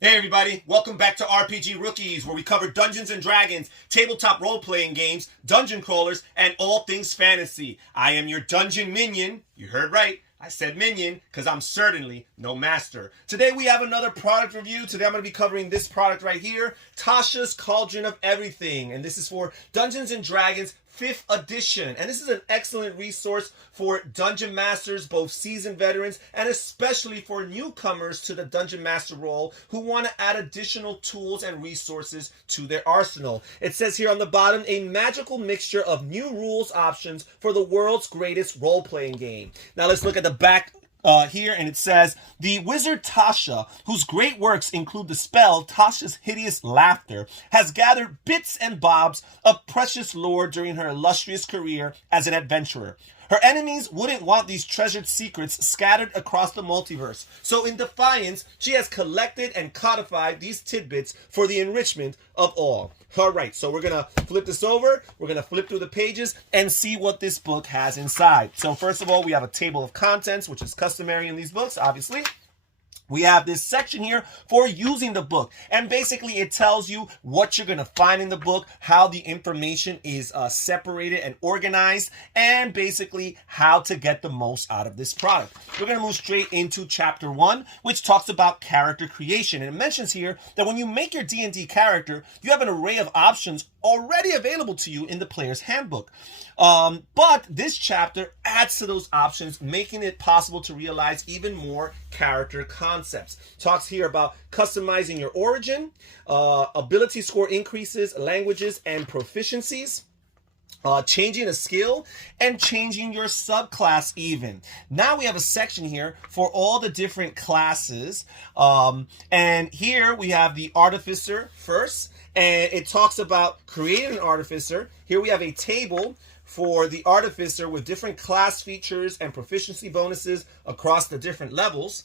Hey everybody, welcome back to RPG Rookies, where we cover Dungeons and Dragons, tabletop role-playing games, dungeon crawlers, and all things fantasy. I am your dungeon minion. You heard right. I said minion because I'm certainly no master. Today we have another product review. Today I'm going to be covering this product right here, Tasha's Cauldron of Everything. And this is for Dungeons and Dragons 5th edition. And this is an excellent resource for dungeon masters, both seasoned veterans, and especially for newcomers to the dungeon master role who want to add additional tools and resources to their arsenal. It says here on the bottom, a magical mixture of new rules options for the world's greatest role-playing game. Now let's look at the back here, and it says, the wizard Tasha, whose great works include the spell Tasha's Hideous Laughter, has gathered bits and bobs of precious lore during her illustrious career as an adventurer. Her enemies wouldn't want these treasured secrets scattered across the multiverse, so in defiance, she has collected and codified these tidbits for the enrichment of all. Alright, so we're going to flip this over, we're going to flip through the pages, and see what this book has inside. So first of all, we have a table of contents, which is customary in these books, obviously. We have this section here for using the book, and basically it tells you what you're going to find in the book, how the information is separated and organized, and basically how to get the most out of this product. We're going to move straight into chapter 1, which talks about character creation, and it mentions here that when you make your D&D character, you have an array of options already available to you in the player's handbook. But this chapter adds to those options, making it possible to realize even more character concepts. Talks here about customizing your origin, ability score increases, languages, and proficiencies. Changing a skill and changing your subclass even. Now we have a section here for all the different classes. And here we have the Artificer first. And it talks about creating an Artificer. Here we have a table for the Artificer with different class features and proficiency bonuses across the different levels.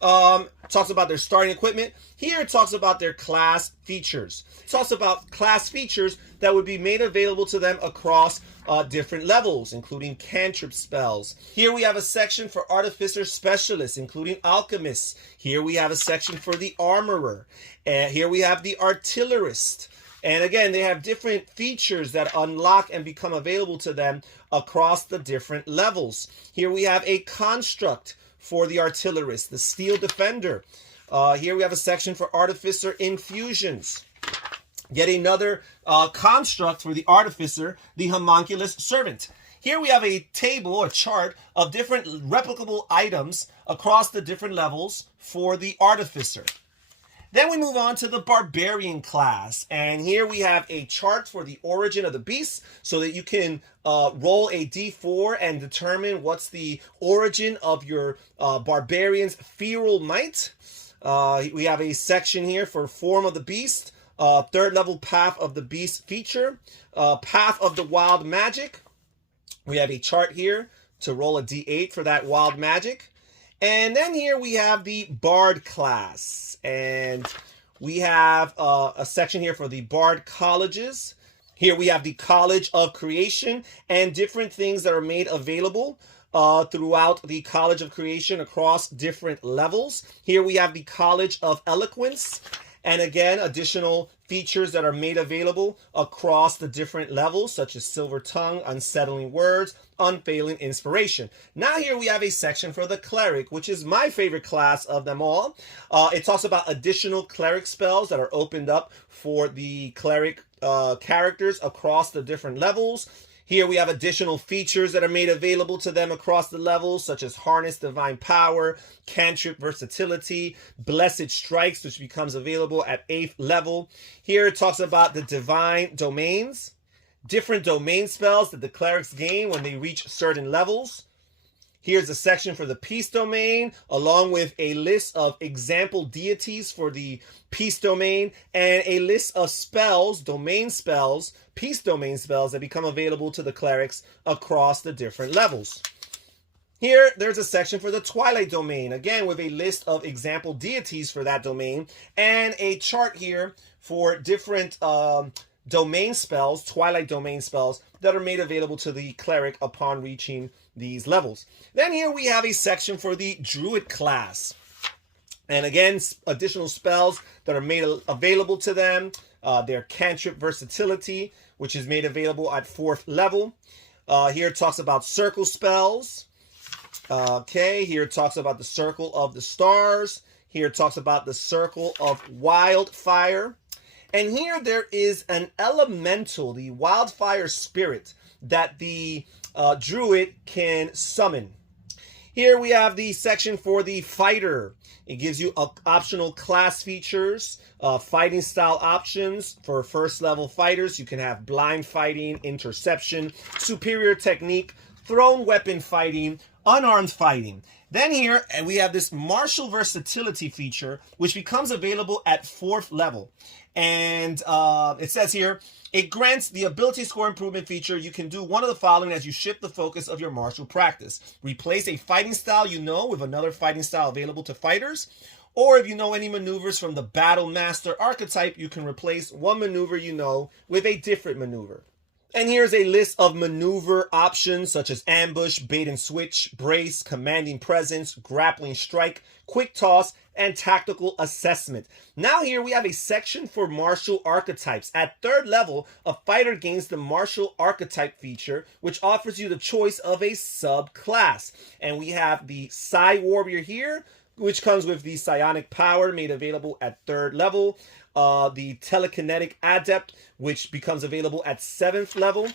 Talks about their starting equipment. Here it talks about their class features. It talks about class features that would be made available to them across different levels, including cantrip spells. Here we have a section for Artificer Specialists, including Alchemists. Here we have a section for the Armorer. And here we have the Artillerist. And again, they have different features that unlock and become available to them across the different levels. Here we have a construct for the Artillerist, the Steel Defender. Here we have a section for Artificer Infusions. Yet another construct for the Artificer, the Homunculus Servant. Here we have a table or chart of different replicable items across the different levels for the Artificer. Then we move on to the Barbarian class, and here we have a chart for the origin of the beast so that you can roll a d4 and determine what's the origin of your Barbarian's feral might. We have a section here for form of the beast, third level path of the beast feature, path of the wild magic. We have a chart here to roll a d8 for that wild magic. And then here we have the Bard class, and we have a section here for the Bard colleges. Here we have the College of Creation and different things that are made available throughout the College of Creation across different levels. Here we have the College of Eloquence, and again, additional features that are made available across the different levels, such as Silver Tongue, Unsettling Words, Unfailing Inspiration. Now here we have a section for the Cleric, which is my favorite class of them all. It talks about additional Cleric spells that are opened up for the Cleric characters across the different levels. Here we have additional features that are made available to them across the levels, such as Harness Divine Power, Cantrip Versatility, Blessed Strikes, which becomes available at 8th level. Here it talks about the Divine Domains, different domain spells that the clerics gain when they reach certain levels. Here's a section for the Peace Domain, along with a list of example deities for the Peace Domain, and a list of spells, domain spells, Peace Domain spells that become available to the clerics across the different levels. Here, there's a section for the Twilight Domain, again with a list of example deities for that domain, and a chart here for different domain spells, Twilight Domain spells, that are made available to the cleric upon reaching these levels. Then here we have a section for the Druid class. And again, additional spells that are made available to them. Their cantrip Versatility, which is made available at 4th level. Here it talks about circle spells. Okay, here it talks about the Circle of the Stars. Here it talks about the Circle of Wildfire. And here there is an elemental, the Wildfire Spirit, that the Druid can summon. Here we have the section for the Fighter. It gives you optional class features, fighting style options for 1st level fighters. You can have blind fighting, interception, superior technique, thrown weapon fighting, unarmed fighting. Then here we have this martial versatility feature, which becomes available at 4th level. And it says here, it grants the ability score improvement feature. You can do one of the following as you shift the focus of your martial practice. Replace a fighting style you know with another fighting style available to fighters. Or if you know any maneuvers from the Battle Master archetype, you can replace one maneuver you know with a different maneuver. And here's a list of maneuver options such as ambush, bait and switch, brace, commanding presence, grappling strike, quick toss, and tactical assessment. Now here we have a section for martial archetypes. At 3rd level, a fighter gains the martial archetype feature, which offers you the choice of a subclass. And we have the Psi Warrior here, which comes with the Psionic Power made available at 3rd level. The Telekinetic Adept, which becomes available at 7th level.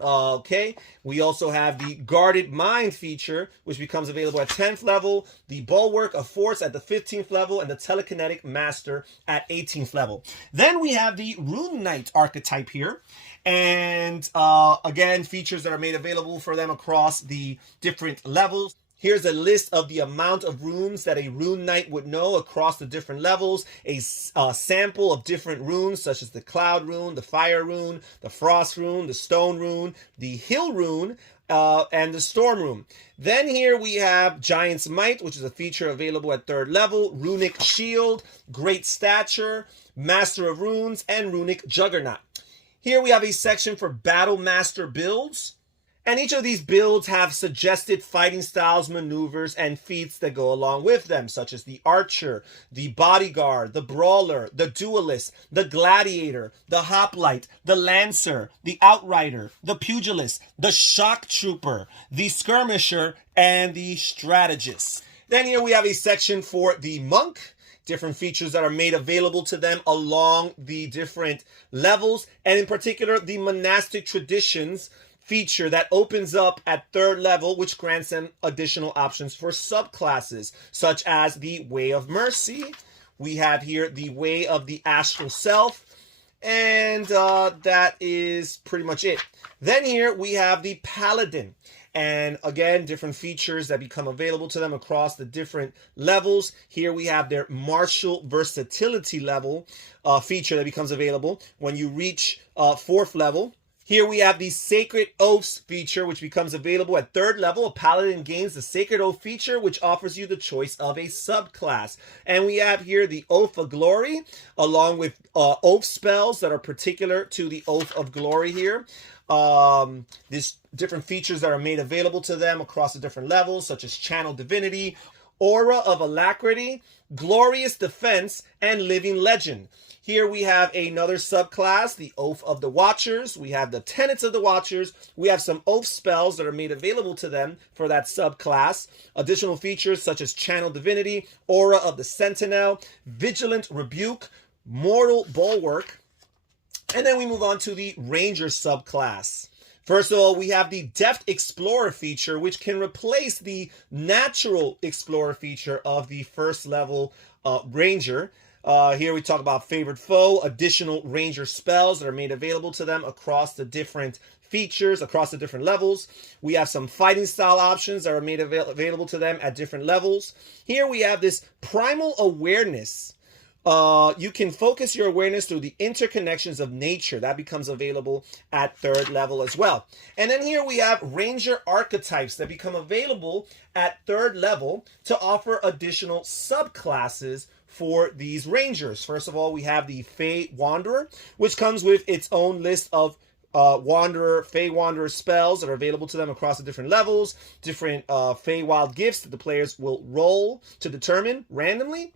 Okay, we also have the Guarded Mind feature, which becomes available at 10th level, the Bulwark of Force at the 15th level, and the Telekinetic Master at 18th level. Then we have the Rune Knight archetype here, and again, features that are made available for them across the different levels. Here's a list of the amount of runes that a Rune Knight would know across the different levels. A sample of different runes, such as the Cloud Rune, the Fire Rune, the Frost Rune, the Stone Rune, the Hill Rune, and the Storm Rune. Then here we have Giant's Might, which is a feature available at 3rd level, Runic Shield, Great Stature, Master of Runes, and Runic Juggernaut. Here we have a section for Battle Master builds. And each of these builds have suggested fighting styles, maneuvers, and feats that go along with them, such as the Archer, the Bodyguard, the Brawler, the Duelist, the Gladiator, the Hoplite, the Lancer, the Outrider, the Pugilist, the Shock Trooper, the Skirmisher, and the Strategist. Then here we have a section for the Monk, different features that are made available to them along the different levels, and in particular, the Monastic Traditions feature that opens up at 3rd level, which grants them additional options for subclasses, such as the Way of Mercy. We have here the Way of the Astral Self, and that is pretty much it. Then here we have the Paladin, and again, different features that become available to them across the different levels. Here we have their Martial Versatility level feature that becomes available when you reach 4th level. Here we have the Sacred Oaths feature, which becomes available at 3rd level. A Paladin gains the Sacred Oath feature, which offers you the choice of a subclass. And we have here the Oath of Glory, along with oath spells that are particular to the Oath of Glory here. There's different features that are made available to them across the different levels, such as Channel Divinity, Aura of Alacrity, Glorious Defense, and Living Legend. Here we have another subclass, the Oath of the Watchers. We have the Tenets of the Watchers. We have some oath spells that are made available to them for that subclass. Additional features such as Channel Divinity, Aura of the Sentinel, Vigilant Rebuke, Mortal Bulwark. And then we move on to the Ranger subclass. First of all, we have the Deft Explorer feature, which can replace the Natural Explorer feature of the 1st level Ranger. Here we talk about Favored Foe, additional Ranger spells that are made available to them across the different features, across the different levels. We have some fighting style options that are made available to them at different levels. Here we have this Primal Awareness. You can focus your awareness through the interconnections of nature. That becomes available at 3rd level as well. And then here we have Ranger Archetypes that become available at 3rd level to offer additional subclasses for these Rangers. First of all, we have the Fey Wanderer, which comes with its own list of Fey Wanderer spells that are available to them across the different levels, different Feywild gifts that the players will roll to determine randomly,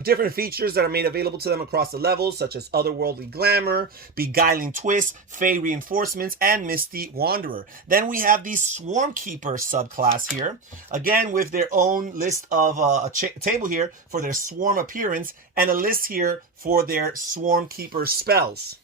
different features that are made available to them across the levels, such as Otherworldly Glamour, Beguiling Twist, Fey Reinforcements, and Misty Wanderer. Then we have the Swarmkeeper subclass here, again with their own list of a table here for their Swarm appearance, and a list here for their Swarmkeeper spells.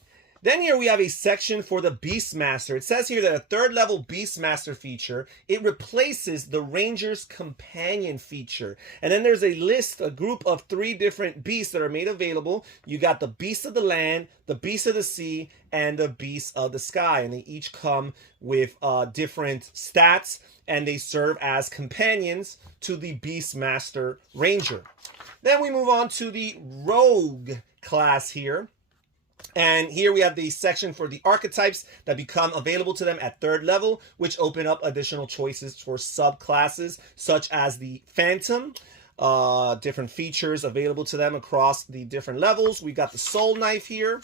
Then here we have a section for the Beastmaster. It says here that a third level Beastmaster feature, it replaces the Ranger's Companion feature. And then there's a list, a group of 3 different beasts that are made available. You got the Beast of the Land, the Beast of the Sea, and the Beast of the Sky. And they each come with different stats, and they serve as companions to the Beastmaster Ranger. Then we move on to the Rogue class here. And here we have the section for the archetypes that become available to them at 3rd level, which open up additional choices for subclasses, such as the Phantom, different features available to them across the different levels. We got the Soul Knife here,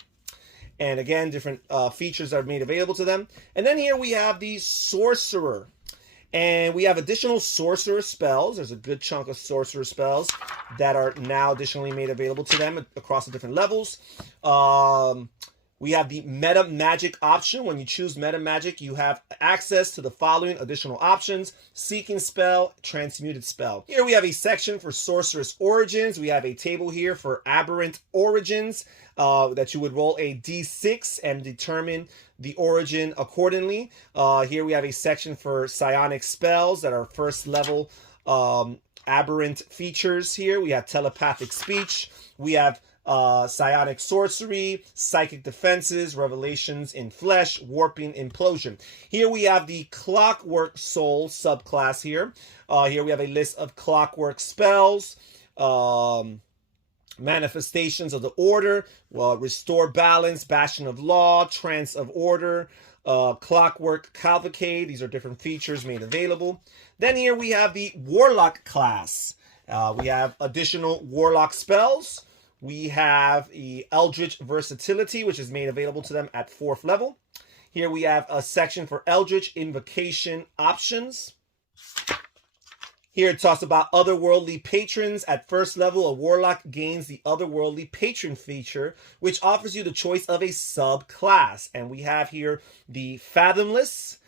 and again, different features are made available to them. And then here we have the Sorcerer. And we have additional sorcerer spells. There's a good chunk of sorcerer spells that are now additionally made available to them across the different levels. We have the Meta Magic option. When you choose Meta Magic, you have access to the following additional options: Seeking Spell, Transmuted Spell. Here we have a section for Sorceress Origins. We have a table here for Aberrant Origins that you would roll a d6 and determine the origin accordingly. Here we have a section for Psionic Spells that are 1st level aberrant features here. We have Telepathic Speech. We have Psionic Sorcery, Psychic Defenses, Revelations in Flesh, Warping Implosion. Here we have the Clockwork Soul subclass here. Here we have a list of Clockwork Spells, Manifestations of the Order, Restore Balance, Bastion of Law, Trance of Order, Clockwork Cavalcade. These are different features made available. Then here we have the Warlock class. We have additional Warlock spells. We have the Eldritch Versatility, which is made available to them at 4th level. Here we have a section for Eldritch Invocation options. Here it talks about Otherworldly Patrons. At 1st level, a Warlock gains the Otherworldly Patron feature, which offers you the choice of a subclass. And we have here the Fathomless.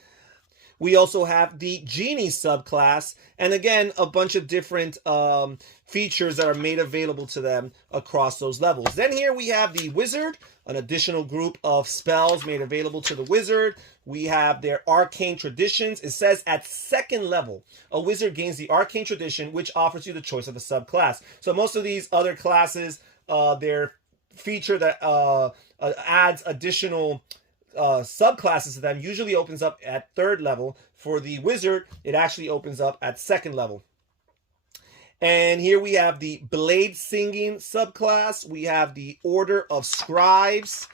We also have the Genie subclass, and again, a bunch of different features that are made available to them across those levels. Then here we have the Wizard, an additional group of spells made available to the Wizard. We have their Arcane Traditions. It says at 2nd level, a Wizard gains the Arcane Tradition, which offers you the choice of a subclass. So most of these other classes, their feature that adds additional subclasses to them usually opens up at 3rd level. For the Wizard, it actually opens up at 2nd level. And here we have the Blade Singing subclass. We have the Order of Scribes.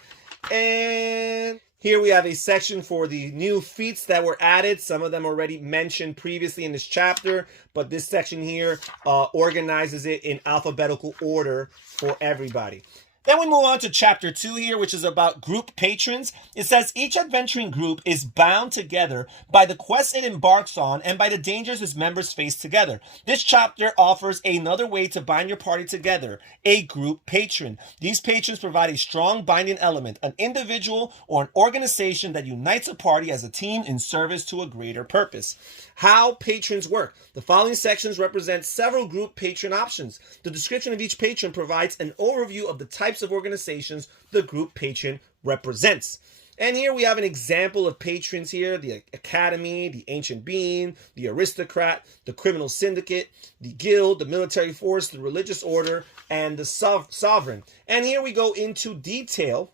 And here we have a section for the new feats that were added. Some of them already mentioned previously in this chapter, but this section here organizes it in alphabetical order for everybody. Then we move on to chapter 2 here, which is about group patrons. It says each adventuring group is bound together by the quest it embarks on and by the dangers its members face together. This chapter offers another way to bind your party together, a group patron. These patrons provide a strong binding element, an individual or an organization that unites a party as a team in service to a greater purpose. How patrons work. The following sections represent several group patron options. The description of each patron provides an overview of the types of organizations the group patron represents. And here we have an example of patrons here: the Academy, the Ancient Being, the Aristocrat, the Criminal Syndicate, the Guild, the Military Force, the Religious Order, and the Sovereign. And here we go into detail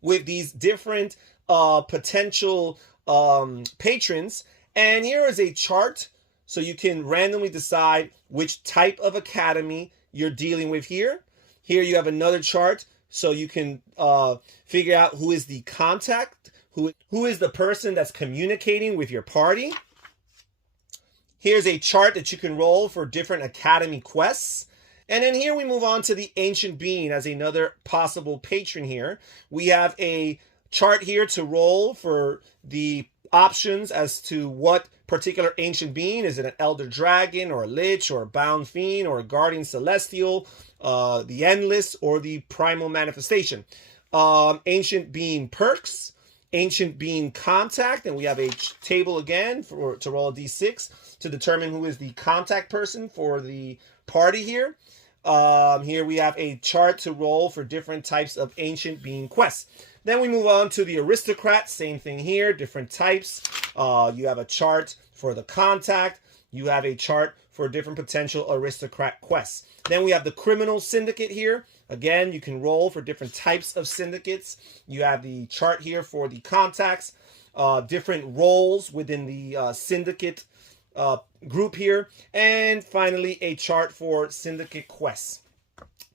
with these different potential patrons. And here is a chart, so you can randomly decide which type of academy you're dealing with here. Here you have another chart, so you can figure out who is the contact, who is the person that's communicating with your party. Here's a chart that you can roll for different academy quests. And then here we move on to the Ancient Being as another possible patron here. We have a chart here to roll for the options as to what particular ancient being. Is it an elder dragon or a lich or a bound fiend or a guardian celestial, the endless or the primal manifestation? Ancient being perks, ancient being contact, and we have a table again to roll a d6 to determine who is the contact person for the party here. Here we have a chart to roll for different types of ancient being quests. Then we move on to the aristocrat. Same thing here, different types. You have a chart for the contact. You have a chart for different potential aristocrat quests. Then we have the criminal syndicate here. Again, you can roll for different types of syndicates. You have the chart here for the contacts, different roles within the syndicate group here, and finally a chart for syndicate quests.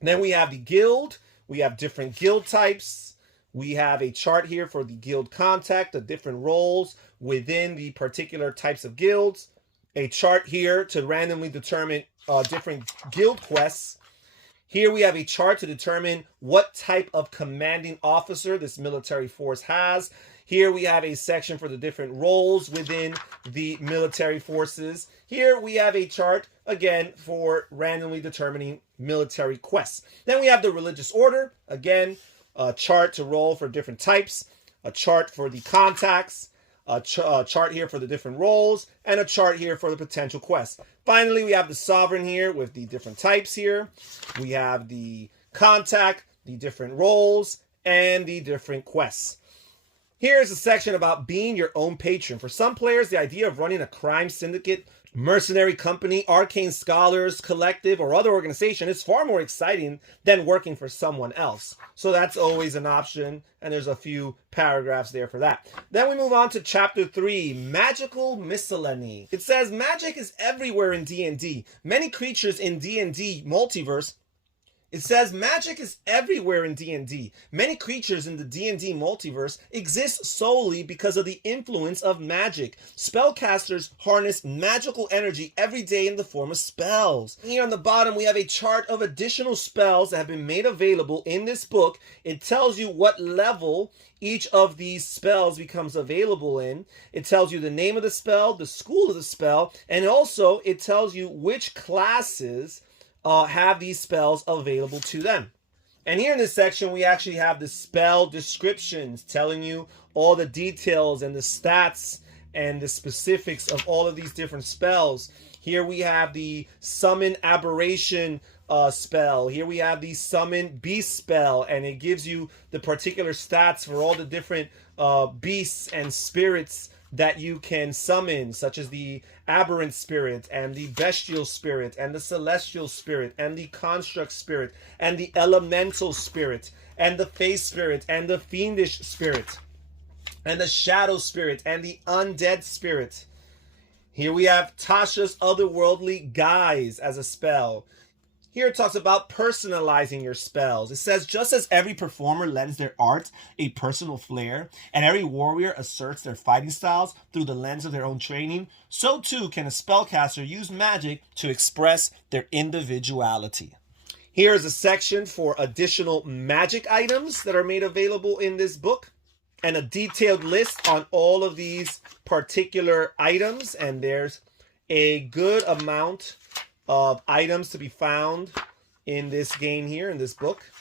Then we have the guild. We have different guild types. We have a chart here for the guild contact, the different roles within the particular types of guilds. A chart here to randomly determine different guild quests. Here we have a chart to determine what type of commanding officer this military force has. Here we have a section for the different roles within the military forces. Here we have a chart, again, for randomly determining military quests. Then we have the religious order. Again, a chart to roll for different types. A chart for the contacts. A chart here for the different roles. And a chart here for the potential quests. Finally, we have the sovereign here with the different types here. We have the contact, the different roles, and the different quests. Here's a section about being your own patron. For some players, the idea of running a crime syndicate, mercenary company, arcane scholars, collective, or other organization is far more exciting than working for someone else. So that's always an option, and there's a few paragraphs there for that. Then we move on to Chapter 3, Magical Miscellany. It says, magic is everywhere in D&D. Many creatures in D&D multiverse. It says magic is everywhere in D&D. Many creatures in the D&D multiverse exist solely because of the influence of magic. Spellcasters harness magical energy every day in the form of spells. Here on the bottom, we have a chart of additional spells that have been made available in this book. It tells you what level each of these spells becomes available in. It tells you the name of the spell, the school of the spell, and also it tells you which classes have these spells available to them. And here in this section, we actually have the spell descriptions telling you all the details and the stats and the specifics of all of these different spells. Here we have the Summon Aberration spell. Here we have the Summon Beast spell, and it gives you the particular stats for all the different beasts and spirits that you can summon, such as the aberrant spirit and the bestial spirit and the celestial spirit and the construct spirit and the elemental spirit and the face spirit and the fiendish spirit and the shadow spirit and the undead spirit. Here we have Tasha's otherworldly guise as a spell. Here it talks about personalizing your spells. It says, just as every performer lends their art a personal flair, and every warrior asserts their fighting styles through the lens of their own training, so too can a spellcaster use magic to express their individuality. Here is a section for additional magic items that are made available in this book, and a detailed list on all of these particular items, and there's a good amount of items to be found in this game here, in this book.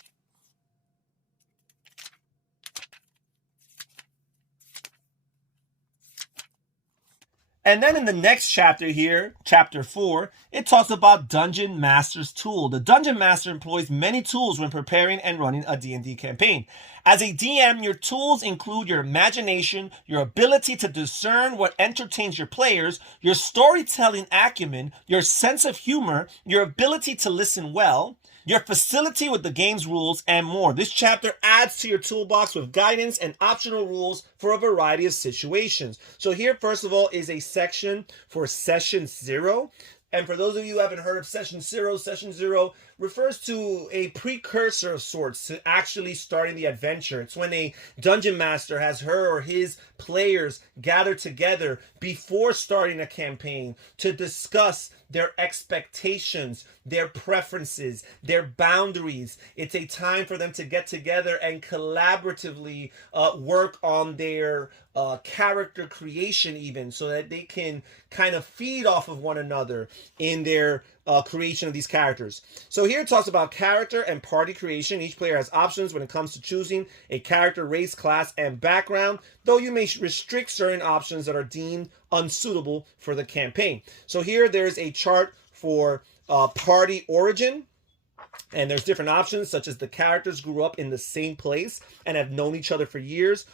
And then in the next chapter here, chapter 4, it talks about Dungeon Master's tool. The Dungeon Master employs many tools when preparing and running a D&D campaign. As a DM, your tools include your imagination, your ability to discern what entertains your players, your storytelling acumen, your sense of humor, your ability to listen well, your facility with the game's rules, and more. This chapter adds to your toolbox with guidance and optional rules for a variety of situations. So here, first of all, is a section for Session 0. And for those of you who haven't heard of Session 0 refers to a precursor of sorts to actually starting the adventure. It's when a dungeon master has her or his players gather together before starting a campaign to discuss their expectations, their preferences, their boundaries. It's a time for them to get together and collaboratively work on their character creation, even, so that they can kind of feed off of one another in their creation of these characters. So here it talks about character and party creation. Each player has options when it comes to choosing a character, race, class, and background, though you may restrict certain options that are deemed unsuitable for the campaign. So here there's a chart for party origin, and there's different options, such as the characters grew up in the same place and have known each other for years,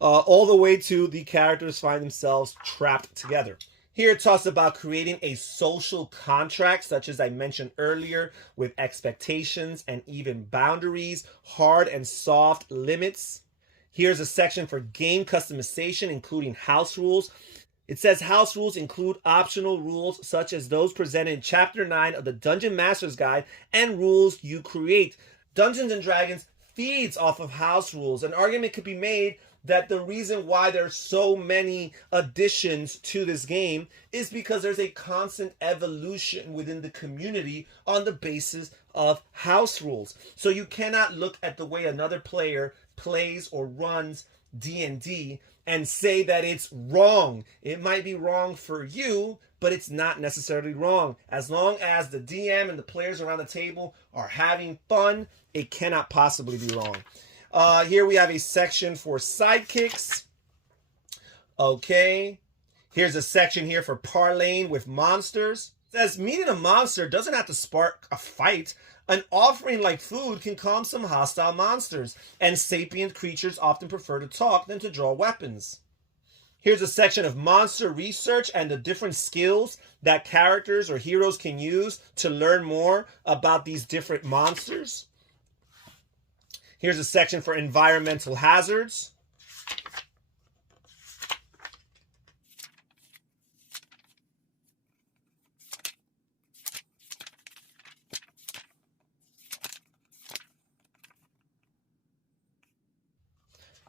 all the way to the characters find themselves trapped together. Here it talks about creating a social contract, such as I mentioned earlier, with expectations and even boundaries, hard and soft limits. Here's a section for game customization, including house rules. It says house rules include optional rules such as those presented in Chapter 9 of the Dungeon Master's Guide and rules you create. Dungeons & Dragons feeds off of house rules. An argument could be made that the reason why there's so many additions to this game is because there's a constant evolution within the community on the basis of house rules. So you cannot look at the way another player plays or runs D&D and say that it's wrong. It might be wrong for you, but it's not necessarily wrong. As long as the DM and the players around the table are having fun, it cannot possibly be wrong. Here we have a section for sidekicks. Okay. Here's a section here for parlaying with monsters. It says meeting a monster doesn't have to spark a fight. An offering like food can calm some hostile monsters, and sapient creatures often prefer to talk than to draw weapons. Here's a section of monster research and the different skills that characters or heroes can use to learn more about these different monsters. Here's a section for environmental hazards.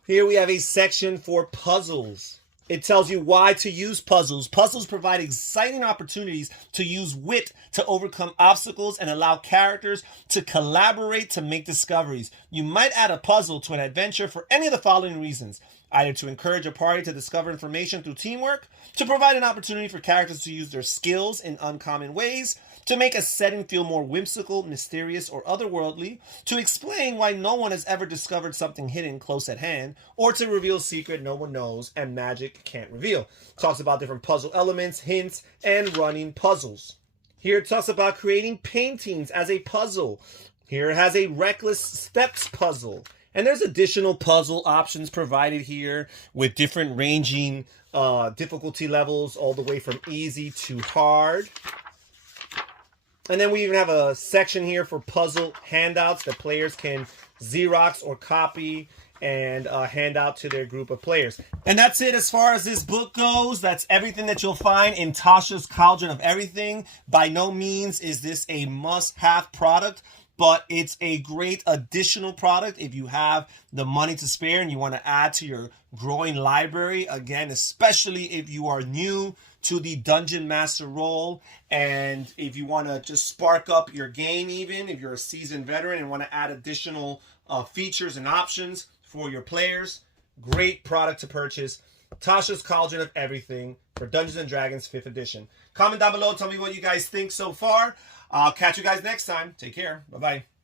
Here we have a section for puzzles. It tells you why to use puzzles. Puzzles provide exciting opportunities to use wit to overcome obstacles and allow characters to collaborate to make discoveries. You might add a puzzle to an adventure for any of the following reasons. Either to encourage a party to discover information through teamwork, to provide an opportunity for characters to use their skills in uncommon ways, to make a setting feel more whimsical, mysterious, or otherworldly, to explain why no one has ever discovered something hidden close at hand, or to reveal a secret no one knows and magic can't reveal. Talks about different puzzle elements, hints, and running puzzles. Here it talks about creating paintings as a puzzle. Here it has a reckless steps puzzle. And there's additional puzzle options provided here with different ranging difficulty levels all the way from easy to hard. And then we even have a section here for puzzle handouts that players can Xerox or copy and hand out to their group of players. And that's it as far as this book goes. That's everything that you'll find in Tasha's Cauldron of Everything. By no means is this a must-have product, but it's a great additional product if you have the money to spare and you want to add to your growing library. Again, especially if you are new to the Dungeon Master role and if you want to just spark up your game, even if you're a seasoned veteran and want to add additional features and options for your players. Great product to purchase. Tasha's Cauldron of Everything for Dungeons & Dragons 5th edition. Comment down below. Tell me what you guys think so far. I'll catch you guys next time. Take care. Bye-bye.